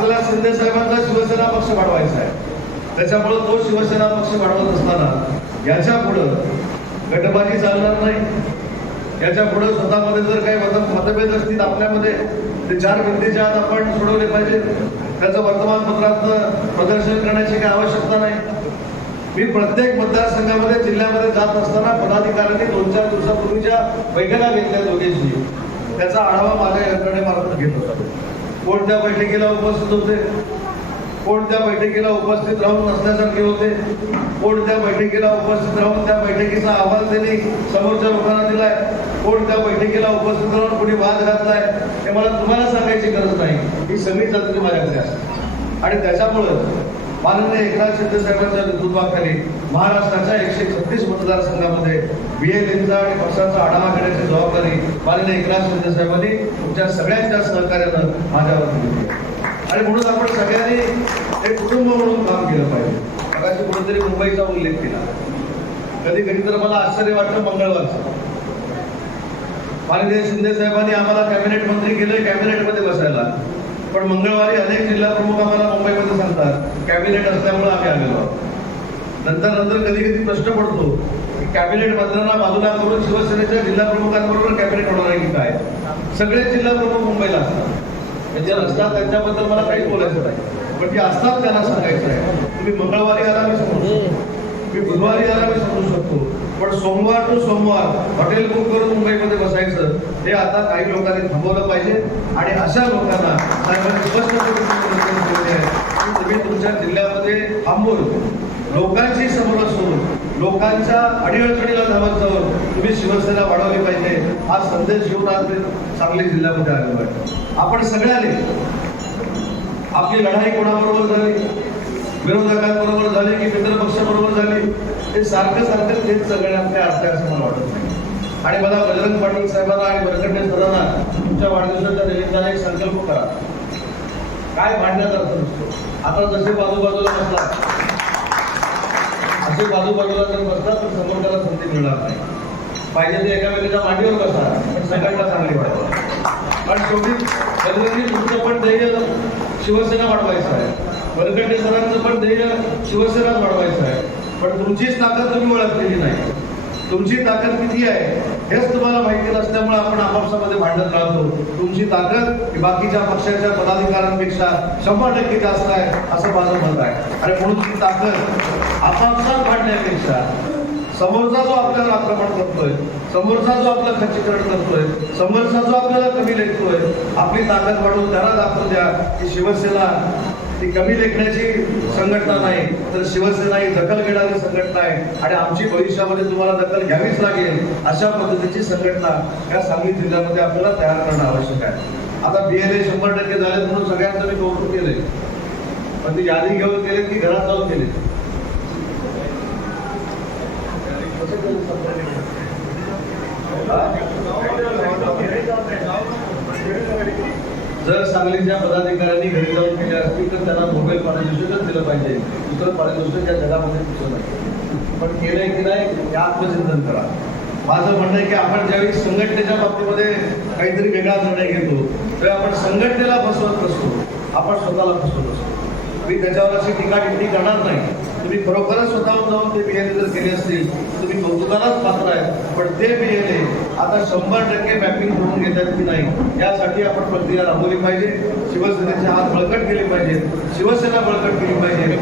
आपल्याला शिंदे साहेबांचा शिवसेना पक्ष वाढवायचा आहे. त्याच्यामुळे तो शिवसेना पक्ष वाढवत असताना याच्या पुढं गटबाजी चालणार नाही. याच्या पुढे स्वतःमध्ये जर काही मतभेद असतील आपल्यामध्ये ते 4 भिंतीच्या आत आपण सोडवले पाहिजे. त्याचं वर्तमानपत्रात प्रदर्शन करण्याची काही आवश्यकता नाही. मी प्रत्येक मतदारसंघामध्ये जिल्ह्यामध्ये जात असताना पदाधिकाऱ्यांनी 2-4 दिवसापूर्वीच्या बैठका घेतल्या दोघेची. त्याचा आढावा माझ्या यंत्रणेमार्फत घेत होता. कोणत्या बैठकीला उपस्थित होते, कोणत्या बैठकीला उपस्थित राहून नसल्यासारखे होते, कोणत्या बैठकीला उपस्थित राहून त्या बैठकीचा अहवाल त्यांनी समोरच्या लोकांना दिलाय, कोणत्या बैठकीला उपस्थित राहून कुणी वाद घातलाय हे मला तुम्हाला सांगायची गरज नाही. ही सगळी जबाबदारी माझ्याकडे असते. आणि त्याच्यामुळं माननीय एकनाथ शिंदे साहेबांच्या नेतृत्वाखाली महाराष्ट्राच्या 136 मतदारसंघामध्ये BLMचा आणि पक्षाचा आढावा घेण्याची जबाबदारी माननीय एकनाथ शिंदे साहेबांनी तुमच्या सगळ्यांच्या सहकार्यानं माझ्यावर दिली. आणि म्हणून आपण सगळ्यांनी एक कुटुंब म्हणून काम केलं पाहिजे. मगाशी कुठेतरी मुंबईचा उल्लेख केला. कधी कधी तर मला आश्चर्य वाटतं मंगळवारचं. माननीय शिंदे साहेबांनी आम्हाला कॅबिनेट मंत्री केलं कॅबिनेटमध्ये बसायला, पण मंगळवारी अनेक जिल्हा प्रमुख आम्हाला मुंबईमध्ये सांगतात कॅबिनेट असल्यामुळे आम्ही आलेलो आहोत. नंतर कधी कधी प्रश्न पडतो की कॅबिनेट मंत्र्यांना बाजूला करून शिवसेनेच्या जिल्हा प्रमुखांबरोबर कॅबिनेट होणार आहे की काय. सगळे जिल्हा प्रमुख मुंबईला असतात. जे असतात त्यांच्याबद्दल मला काहीच बोलायचं नाही, पण जे असतात त्यांना सांगायचं आहे. तुम्ही मंगळवारी आला मी समजू शकतो, मी बुधवारी आला मी समजू शकतो, पण सोमवार टू सोमवार हॉटेल बुक करून मुंबईमध्ये बसायचं हे आता काही लोकांनी थांबवलं पाहिजे. आणि अशा लोकांना साहेबांनी स्पष्ट केले आहे की तुम्ही तुमच्या जिल्ह्यामध्ये थांबून लोकांची समोर असून लोकांच्या अडीअडचणीला धावत जाऊन तुम्ही शिवसेना वाढवली पाहिजे. हा संदेश घेऊन आज सांगली जिल्ह्यामध्ये आलेलो आहे. आपण सगळ्यांनी आपली लढाई कोणाबरोबर झाली, विरोधकांबरोबर झाली की मित्र पक्षाबरोबर झाली, हे सारखं तेच सगळे आपल्या असते असं मला वाटत नाही. आणि मला बजरंग पाटील साहेबांना आणि वरकंडे सरांना तुमच्या वाढदिवसाच्या निमित्ताने एक संकल्प करा. काय भांडण्याचा अर्थ नसतो. आता जसे बाजूबाजूला बसतात असे बाजूबाजूला जर बसतात तर समोर त्याला संधी मिळणार नाही. पाहिजे ते एकामेकाच्या मांडीवर बसा, पण संघटना चांगली वाढवा. पण शेवटी बजरंगी तुमचं पण ध्येय शिवसेना वाढवायचं आहे, वरकंडे सरांचं पण ध्येय शिवसेना वाढवायचं आहे. पण तुमचीच ताकद तुम्ही ओळखलेली नाही. तुमची ताकद किती आहे हेच तुम्हाला माहिती नसल्यामुळे आपण आपापसामध्ये भांडत राहतो. तुमची ताकद ही बाकीच्या पक्षाच्या पदाधिकाऱ्यांपेक्षा 100% जास्त आहे असं माझं मत आहे. आणि म्हणून ती ताकद आपापसात भांडण्यापेक्षा समोरचा जो आपल्याला आक्रमण करतोय, समोरचा जो आपलं खच्चीकरण करतोय, समोरचा जो आपल्याला कमी लेखतोय, आपली ताकद वाढवून त्याला दाखवून द्या की शिवसेना ही कमी लेखण्याची संघटना नाही, तर शिवसेना ही दखल घेणारी संघटना आहे. आणि आमची भविष्यामध्ये तुम्हाला दखल घ्यावीच लागेल अशा पद्धतीची संघटना या सांगली जिल्ह्यामध्ये आपल्याला तयार करणं आवश्यक आहे. आता BLA 100% झाले म्हणून सगळ्यांचं मी कौतुक केले, पण ती यादी घेऊन केले की घरात जाऊन केले. जर सांगलीच्या पदाधिकाऱ्यांनी घरी जाऊन केले असतील तर त्यांना नोबेल पारितोषिकच दिलं पाहिजे. दुसरं पारितोषिक या जगामध्ये कुठं नाही. पण केलंय की नाही हे आत्मचिंतन करा. माझं म्हणणं आहे की आपण ज्यावेळी संघटनेच्या बाबतीमध्ये काहीतरी वेगळा निर्णय घेतो तेव्हा आपण संघटनेला फसवत नसतो, आपण स्वतःला फसवत असतो. मी त्याच्यावर अशी टीका टिप्पणी करणार नाही. तुम्ही खरोखरच स्वतःहून जाऊन ते BLA जर केले असतील तुम्ही कौतुकालाच पात्र आहेत. पण ते BLA आता 100% मॅपिंग करून घेतात की नाही यासाठी आपण प्रक्रिया राबवली पाहिजे. शिवसेनेचे हात बळकट केले पाहिजे, शिवसेना बळकट केली पाहिजे.